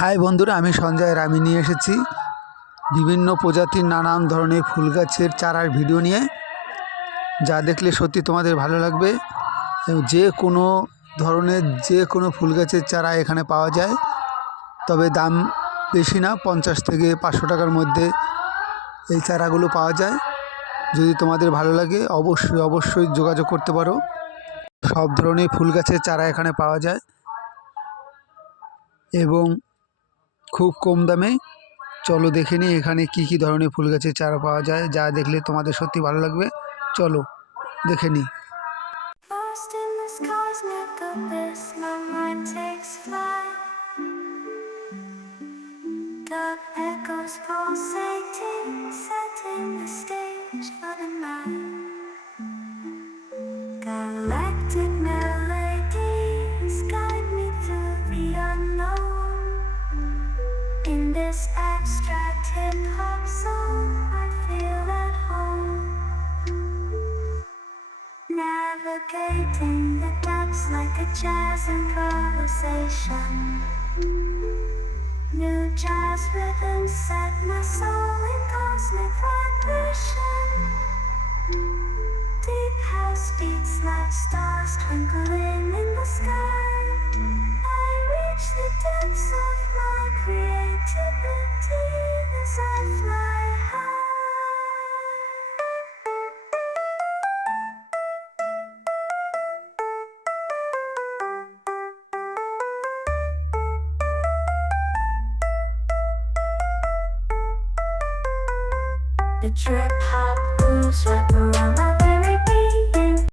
হাই বন্ধুরা, আমি সঞ্জয় আর আমি নিয়ে এসেছি বিভিন্ন প্রজাতির নানান ধরনের ফুল গাছের চারার ভিডিও নিয়ে, যা দেখলে সত্যি তোমাদের ভালো লাগবে। যে কোনো ধরনের যে কোনো ফুল গাছের চারা এখানে পাওয়া যায়, তবে দাম বেশি না, 50 থেকে 500 টাকার মধ্যে এই চারাগুলো পাওয়া যায়। যদি তোমাদের ভালো লাগে অবশ্যই যোগাযোগ করতে পারো। সব ধরনের ফুল গাছের চারা এখানে পাওয়া যায় এবং খুব কম দামে। চলো দেখে নিই এখানে কি ধরনের ফুল গাছের চারা পাওয়া যায়, যা দেখলে তোমাদের সত্যি ভালো লাগবে। চলো দেখে নিই। Galactic melodies guide me through the unknown. In this abstract hip-hop song, I feel at home. Navigating the depths like a jazz improvisation. New jazz rhythms set my soul in cosmic vibration. Deep house beats like stars twinkling in the sky. I reach the depths of my creativity as I fly high. The trip hop grooves wrap around my